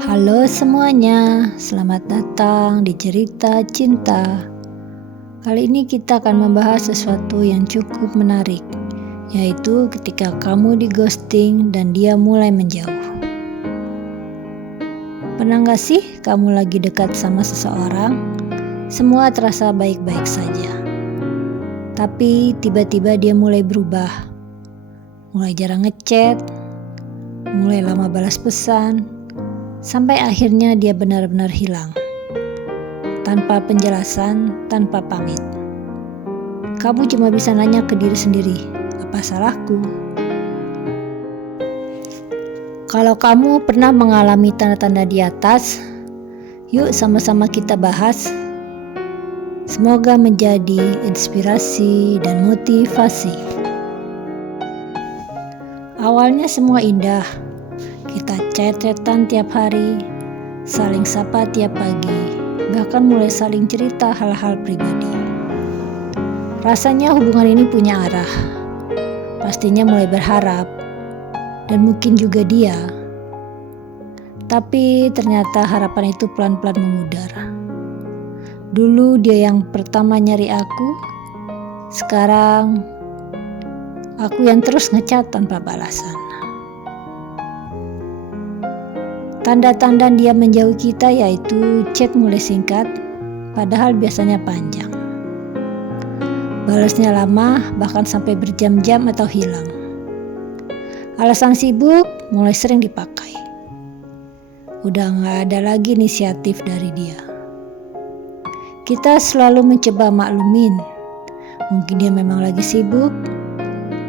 Halo semuanya, selamat datang di Cerita Cinta. Kali ini kita akan membahas sesuatu yang cukup menarik, yaitu ketika kamu di ghosting dan dia mulai menjauh. Pernah gak sih kamu lagi dekat sama seseorang, semua terasa baik-baik saja. Tapi tiba-tiba dia mulai berubah, mulai jarang ngechat, mulai lama balas pesan, sampai akhirnya dia benar-benar hilang. Tanpa penjelasan, tanpa pamit. Kamu cuma bisa nanya ke diri sendiri, apa salahku? Kalau kamu pernah mengalami tanda-tanda di atas, yuk sama-sama kita bahas. Semoga menjadi inspirasi dan motivasi. Awalnya semua indah. Kita chat-chatan tiap hari, saling sapa tiap pagi, bahkan mulai saling cerita hal-hal pribadi. Rasanya hubungan ini punya arah. Pastinya mulai berharap, dan mungkin juga dia. Tapi ternyata harapan itu pelan-pelan memudar. Dulu dia yang pertama nyari aku, sekarang aku yang terus ngechat tanpa balasan. Tanda-tanda dia menjauhi kita yaitu chat mulai singkat, padahal biasanya panjang. Balasnya lama, bahkan sampai berjam-jam atau hilang. Alasan sibuk mulai sering dipakai. Udah gak ada lagi inisiatif dari dia. Kita selalu mencoba maklumin. Mungkin dia memang lagi sibuk,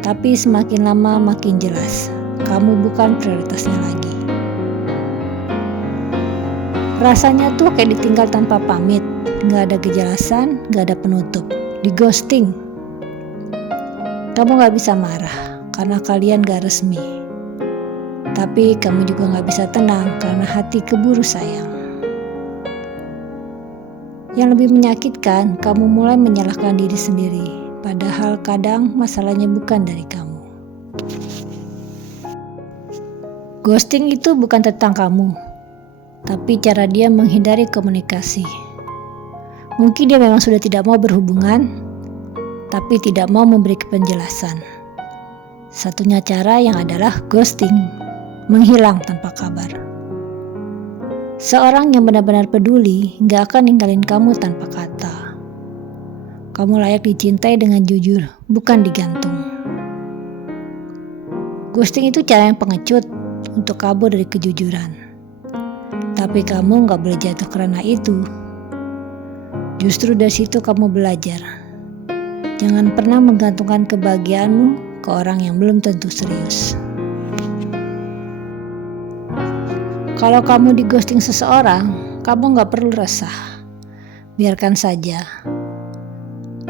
tapi semakin lama makin jelas, kamu bukan prioritasnya lagi. Rasanya tuh kayak ditinggal tanpa pamit, gak ada kejelasan, gak ada penutup, di ghosting. Kamu gak bisa marah karena kalian gak resmi. Tapi kamu juga gak bisa tenang karena hati keburu sayang. Yang lebih menyakitkan, kamu mulai menyalahkan diri sendiri, padahal kadang masalahnya bukan dari kamu. Ghosting itu bukan tentang kamu, tapi cara dia menghindari komunikasi. Mungkin dia memang sudah tidak mau berhubungan, tapi tidak mau memberi penjelasan. Satunya cara yang adalah ghosting, menghilang tanpa kabar. Seorang yang benar-benar peduli gak akan ninggalin kamu tanpa kata. Kamu layak dicintai dengan jujur, bukan digantung. Ghosting itu cara yang pengecut untuk kabur dari kejujuran. Tapi kamu gak boleh jatuh karena itu. Justru dari situ kamu belajar. Jangan pernah menggantungkan kebahagiaanmu ke orang yang belum tentu serius. Kalau kamu di ghosting seseorang, kamu gak perlu resah. Biarkan saja.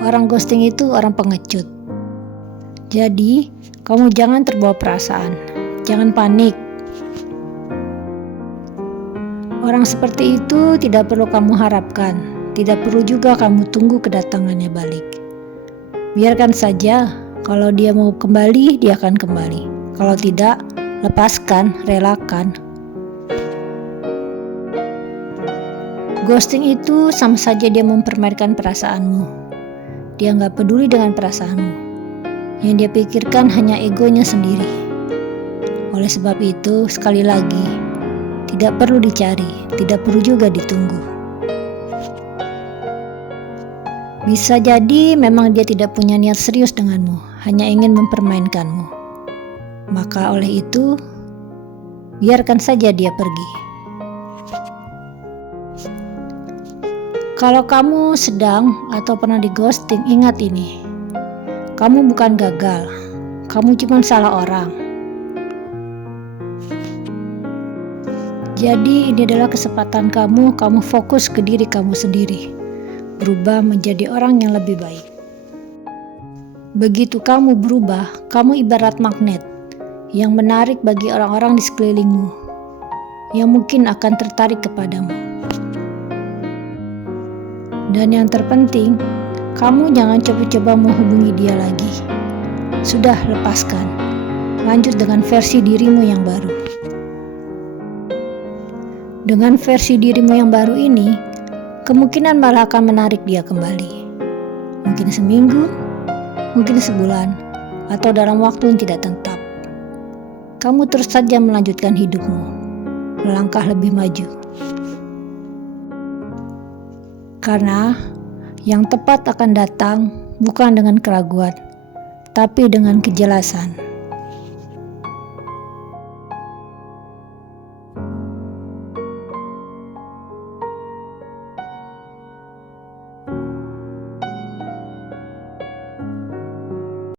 Orang ghosting itu orang pengecut. Jadi, kamu jangan terbawa perasaan. Jangan panik. Orang seperti itu tidak perlu kamu harapkan, tidak perlu juga kamu tunggu kedatangannya balik. Biarkan saja, kalau dia mau kembali, dia akan kembali. Kalau tidak, lepaskan, relakan. Ghosting itu sama saja dia mempermainkan perasaanmu. Dia gak peduli dengan perasaanmu. Yang dia pikirkan hanya egonya sendiri. Oleh sebab itu, sekali lagi, tidak perlu dicari, tidak perlu juga ditunggu. Bisa jadi memang dia tidak punya niat serius denganmu, hanya ingin mempermainkanmu. Maka oleh itu, biarkan saja dia pergi. Kalau kamu sedang atau pernah di ghosting, ingat ini. Kamu bukan gagal, kamu cuma salah orang. Jadi ini adalah kesempatan kamu fokus ke diri kamu sendiri. Berubah menjadi orang yang lebih baik. Begitu kamu berubah, kamu ibarat magnet yang menarik bagi orang-orang di sekelilingmu, yang mungkin akan tertarik kepadamu. Dan yang terpenting, kamu jangan coba-coba menghubungi dia lagi. Sudah, lepaskan. Lanjut dengan versi dirimu yang baru. Dengan versi dirimu yang baru ini, kemungkinan malah akan menarik dia kembali. Mungkin seminggu, mungkin sebulan, atau dalam waktu yang tidak tetap. Kamu terus saja melanjutkan hidupmu, melangkah lebih maju. Karena yang tepat akan datang bukan dengan keraguan, tapi dengan kejelasan.